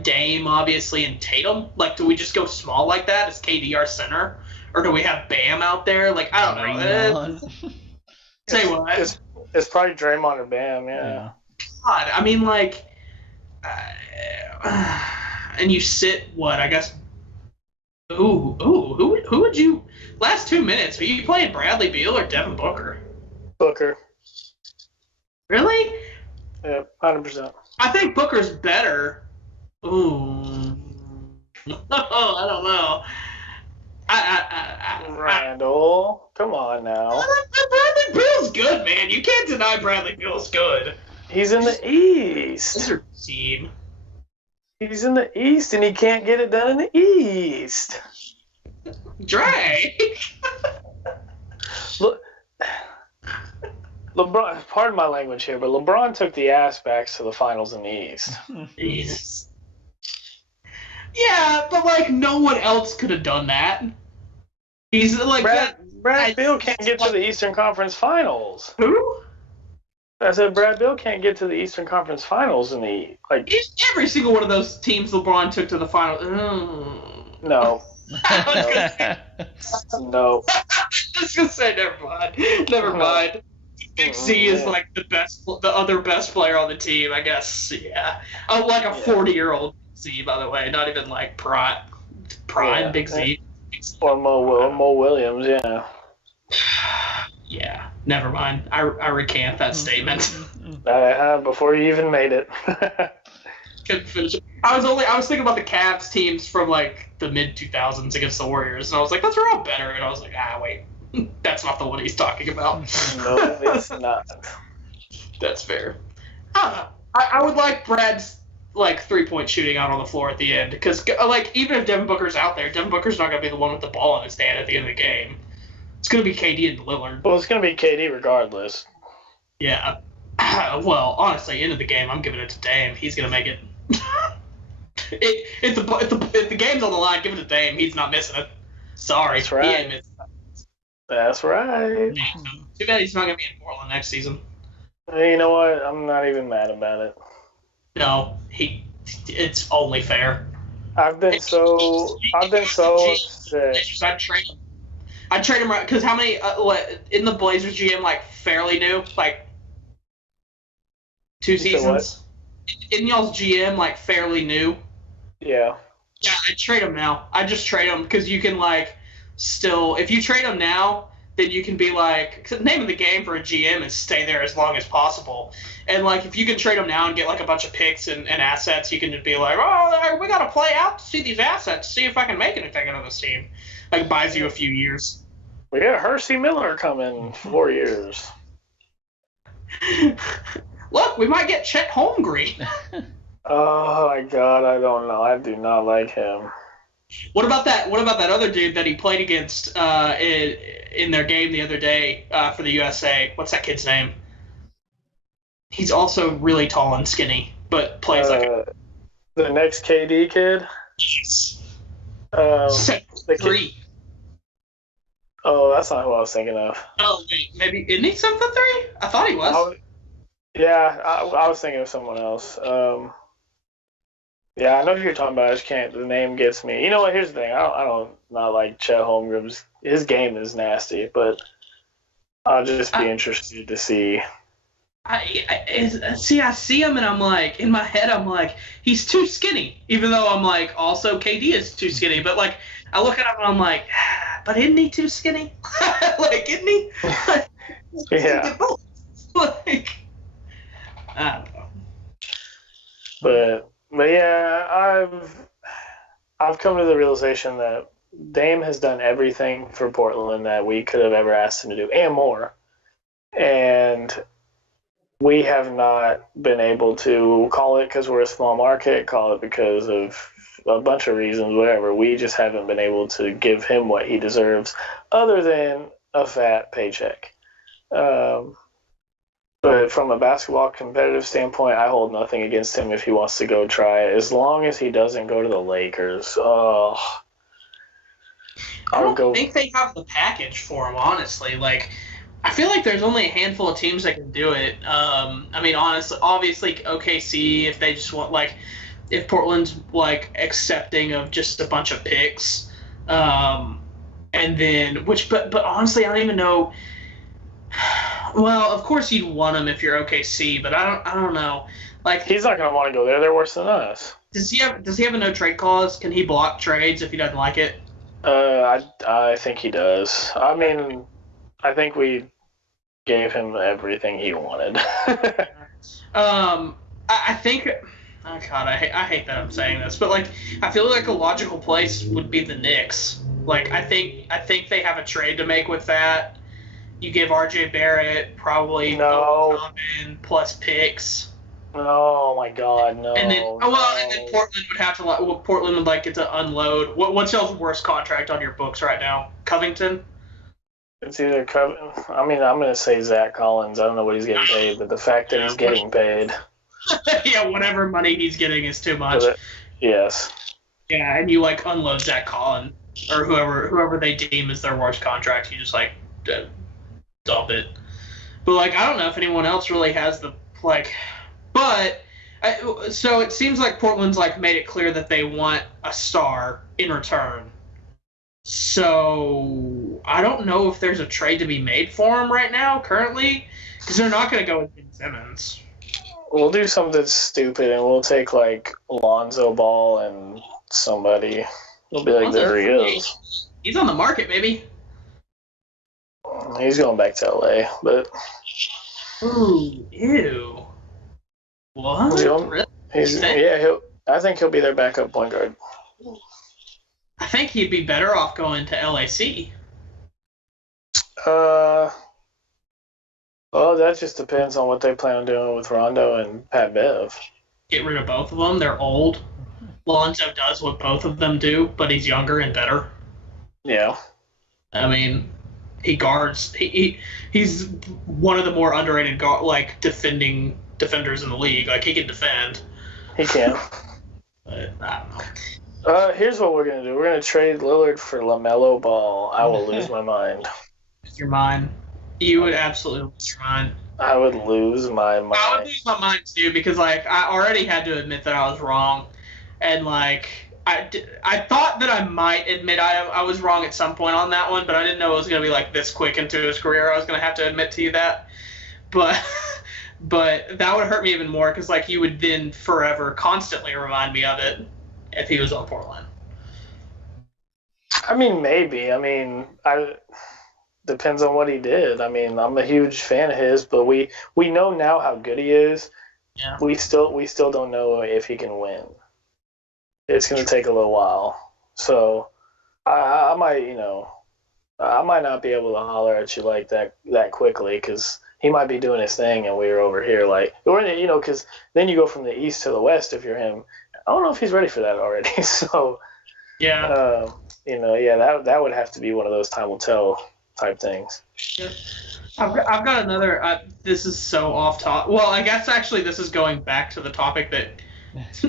Dame, obviously, and Tatum? Like, do we just go small like that? Is KD our center? Or do we have Bam out there? Like, I don't know. Say what? It's probably Draymond or Bam, yeah. God, I mean, like, and you sit, what, I guess, who would you, last 2 minutes, are you playing Bradley Beal or Devin Booker? Booker. Really? Yeah, 100%. I think Booker's better. Ooh. I don't know. Randall, come on now. Bradley Beal's good, man. You can't deny Bradley Beal's good. He's in the East. Wizard team. He's in the East, and he can't get it done in the East. Drake. Look, LeBron. Pardon my language here, but LeBron took the ass backs to the finals in the East. Jesus. Yeah, but like no one else could have done that. He's like Brad Beal can't get to the Eastern Conference Finals. Who? I said Brad Beal can't get to the Eastern Conference Finals in the like. Every single one of those teams LeBron took to the final. No. No. I was gonna say never mind. Big Z is like the other best player on the team, I guess. Yeah, like a 40-year-old Z, by the way, not even like prime Yeah. Big Z. Or Mo Williams, yeah. Yeah, never mind. I recant that statement. Before you even made it. Couldn't finish it. I was thinking about the Cavs teams from like the mid 2000s against the Warriors, and I was like, those are all better. And I was like, wait, that's not the one he's talking about. No, it's not. That's fair. I would like Brad's like 3-point shooting out on the floor at the end, because like even if Devin Booker's out there, Devin Booker's not gonna be the one with the ball in his hand at the end of the game. It's gonna be KD and Lillard. Well, it's gonna be KD regardless. Yeah. Well, honestly, end of the game, I'm giving it to Dame. He's gonna make it. If the game's on the line, give it to Dame. He's not missing it. Sorry, That's right. He ain't missing it. That's right. Too bad he's not gonna be in Portland next season. Hey, you know what? I'm not even mad about it. No, it's only fair. I've been so upset. I'd trade him because how many in the Blazers GM like fairly new, like 2 seasons. In y'all's GM like fairly new. Yeah. Yeah, I'd trade him now. I just trade him because you can like still, if you trade him now, then you can be like, the name of the game for a GM is stay there as long as possible. And like if you can trade them now and get like a bunch of picks and assets, you can just be like, oh, we got to play out to see these assets, see if I can make anything out of this team. Like buys you a few years. We got Hersey Miller coming 4 years. Look, we might get Chet Holmgren. Oh my God, I don't know. I do not like him. What about that other dude that he played against in their game the other day for the USA? What's that kid's name? He's also really tall and skinny, but plays like the next KD kid. Yes. The 7'3". Oh, that's not who I was thinking of. Oh wait, maybe isn't he 7'3"? I thought he was. I was thinking of someone else. Yeah, I know who you're talking about. I just can't. The name gets me. You know what? Here's the thing. I don't not like Chet Holmgren. His game is nasty, but I'll just be interested to see I see him and I'm like, in my head, I'm like, he's too skinny. Even though I'm like, also KD is too skinny. But like, I look at him and I'm like, but isn't he too skinny? Like, isn't he? Yeah. Like, I don't know. But yeah, I've come to the realization that Dame has done everything for Portland that we could have ever asked him to do, and more. And we have not been able to call it because we're a small market, call it because of a bunch of reasons, whatever. We just haven't been able to give him what he deserves other than a fat paycheck. But from a basketball competitive standpoint, I hold nothing against him if he wants to go try it, as long as he doesn't go to the Lakers. Oh, I don't think they have the package for him, honestly. Like, I feel like there's only a handful of teams that can do it. I mean, honestly, obviously OKC, if they just want, like, if Portland's, like, accepting of just a bunch of picks, and then, but honestly, I don't even know. Well, of course you'd want him if you're OKC, but I don't know. Like, he's not going to want to go there. They're worse than us. Does he have a no trade clause? Can he block trades if he doesn't like it? I think he does. I mean, I think we gave him everything he wanted. I think. Oh God, I hate that I'm saying this, but like, I feel like a logical place would be the Knicks. Like, I think they have a trade to make with that. You give R.J. Barrett probably Thompson plus picks. Oh my God, no. And then Portland would have to Portland would get to unload. What's y'all's worst contract on your books right now? Covington? It's either Covington. I mean, I'm gonna say Zach Collins. I don't know what he's getting paid, but the fact that he's getting paid. Yeah, whatever money he's getting is too much. Yes. Yeah, and you unload Zach Collins or whoever they deem as their worst contract. You just dump it. But I don't know if anyone else really has the But so it seems like Portland's made it clear that they want a star in return. So I don't know if there's a trade to be made for him right now, currently, because they're not going to go with Ben Simmons. We'll do something stupid and we'll take Lonzo Ball and somebody. We'll be like, there he is. He's on the market, maybe. He's going back to LA, but. Ooh, ew. What? I think he'll be their backup point guard. I think he'd be better off going to LAC. Well, that just depends on what they plan on doing with Rondo and Pat Bev. Get rid of both of them. They're old. Lonzo does what both of them do, but he's younger and better. Yeah. I mean, he guards. He's one of the more underrated defenders in the league. He can defend. He can. But I don't know. Here's what we're gonna do. We're gonna trade Lillard for LaMelo Ball. I will lose my mind. Your mind. You would absolutely lose your mind. I would lose my mind. I would lose my mind too because I already had to admit that I was wrong, and I thought that I might admit I was wrong at some point on that one, but I didn't know it was gonna be this quick into his career. I was gonna have to admit to you that, but that would hurt me even more because you would then forever constantly remind me of it if he was on Portland. I mean, maybe. I mean, depends on what he did. I mean, I'm a huge fan of his, but we know now how good he is. Yeah. We still don't know if he can win. It's going to take a little while. So I might not be able to holler at you like that quickly because he might be doing his thing and we're over here because then you go from the east to the west if you're him. I don't know if he's ready for that already. So yeah, that would have to be one of those time will tell type things. Yeah. I've got another. This is so off topic. Well, I guess actually this is going back to the topic that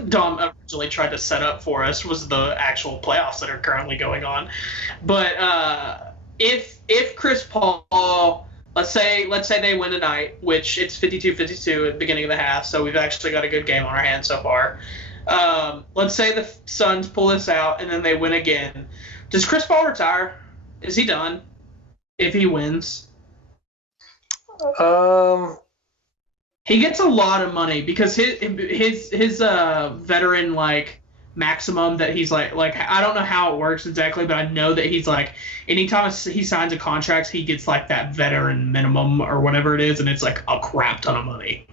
Dom originally tried to set up for us was the actual playoffs that are currently going on. But if Chris Paul, let's say they win tonight, which it's 52-52 at the beginning of the half, so we've actually got a good game on our hands so far. Let's say the Suns pull this out and then they win again. Does Chris Paul retire? Is he done if he wins? He gets a lot of money because his veteran like maximum that he's like I don't know how it works exactly, but I know that he's like anytime he signs a contract, he gets like that veteran minimum or whatever it is, and it's like a crap ton of money.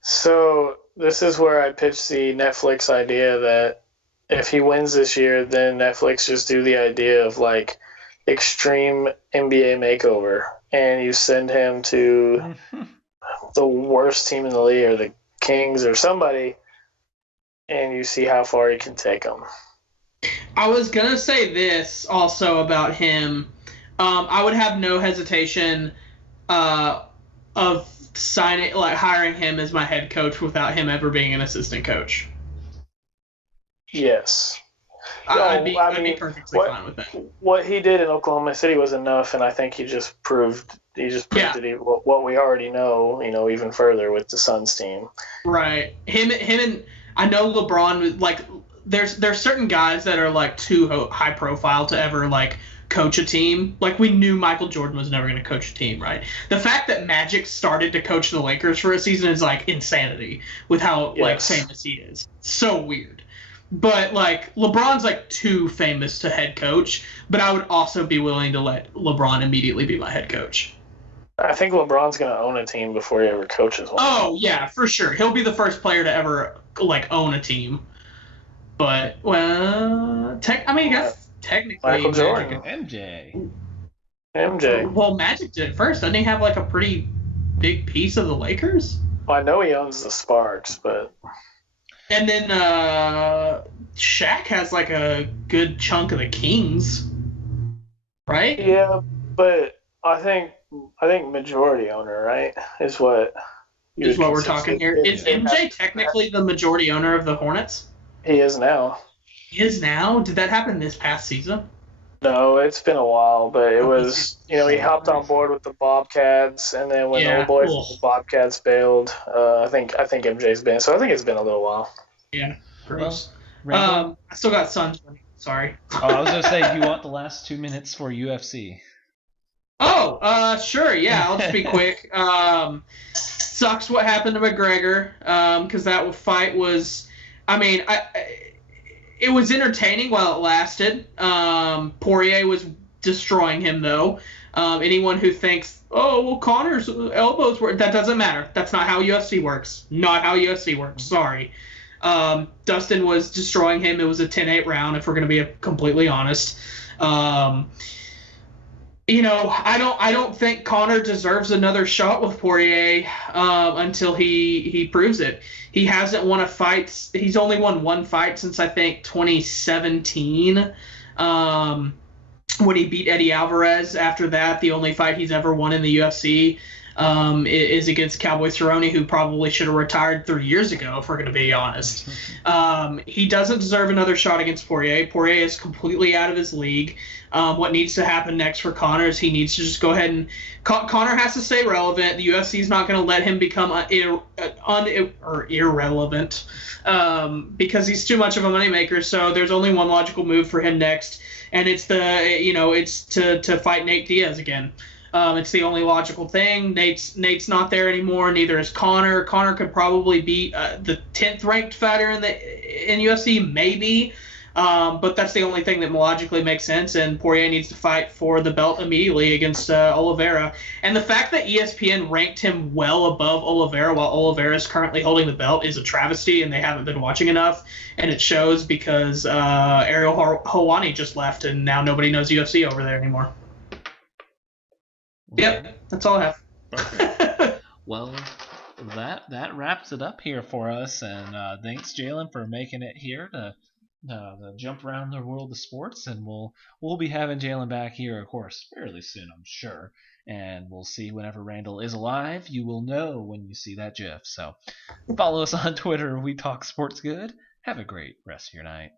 So this is where I pitched the Netflix idea that if he wins this year, then Netflix just do the idea of like extreme NBA makeover, and you send him to the worst team in the league, or the Kings or somebody, and you see how far he can take them. I was gonna say this also about him. I would have no hesitation of hiring him as my head coach without him ever being an assistant coach. Yes. I'd be perfectly fine with that. What he did in Oklahoma City was enough, and I think he just proved that what we already know, even further with the Suns team. Right. Him and I know LeBron, like there's certain guys that are like too high profile to ever like coach a team. Like we knew Michael Jordan was never going to coach a team, right? The fact that Magic started to coach the Lakers for a season is like insanity with how like famous he is. So weird. But like LeBron's like too famous to head coach, but I would also be willing to let LeBron immediately be my head coach. I think LeBron's going to own a team before he ever coaches one. Oh yeah, for sure. He'll be the first player to ever like own a team. But I guess technically Michael Jordan, MJ. Well, Magic did it first. Doesn't he have like a pretty big piece of the Lakers? Well, I know he owns the Sparks, but. And then Shaq has like a good chunk of the Kings, right? Yeah, but I think majority owner, right, is what we're talking here. Is MJ technically the majority owner of the Hornets? He is now. He is now? Did that happen this past season? No, it's been a while, but it was, he hopped on board with the Bobcats, and then when the old boys with the Bobcats bailed, I think MJ's been, so I think it's been a little while. Yeah, gross. I still got Suns winning. Sorry. I was going to say, do you want the last 2 minutes for UFC? Oh, sure, yeah, I'll just be quick. Sucks what happened to McGregor, because that fight was, it was entertaining while it lasted. Poirier was destroying him, though. Anyone who thinks, Connor's elbows were... That doesn't matter. That's not how UFC works. Not how UFC works. Sorry. Dustin was destroying him. It was a 10-8 round, if we're going to be completely honest. I don't think Connor deserves another shot with Poirier until he proves it. He hasn't won a fight. He's only won one fight since, I think, 2017 when he beat Eddie Alvarez. After that, the only fight he's ever won in the UFC is against Cowboy Cerrone, who probably should have retired 3 years ago, if we're going to be honest. He doesn't deserve another shot against Poirier. Poirier is completely out of his league. What needs to happen next for Conor is he needs to just go ahead and Conor has to stay relevant. The UFC is not going to let him become irrelevant because he's too much of a moneymaker. So there's only one logical move for him next, and it's to fight Nate Diaz again. It's the only logical thing. Nate's not there anymore. Neither is Conor. Conor could probably beat the 10th ranked fighter in UFC, maybe. But that's the only thing that logically makes sense. And Poirier needs to fight for the belt immediately against Oliveira. And the fact that ESPN ranked him well above Oliveira while Oliveira is currently holding the belt is a travesty, and they haven't been watching enough. And it shows because Ariel Helwani just left, and now nobody knows UFC over there anymore. Yep, that's all I have. Perfect. Well, that wraps it up here for us, and thanks, Jalen, for making it here to jump around the world of sports, and we'll be having Jalen back here, of course, fairly soon, I'm sure, and we'll see whenever Randall is alive. You will know when you see that GIF. So follow us on Twitter. We talk sports good. Have a great rest of your night.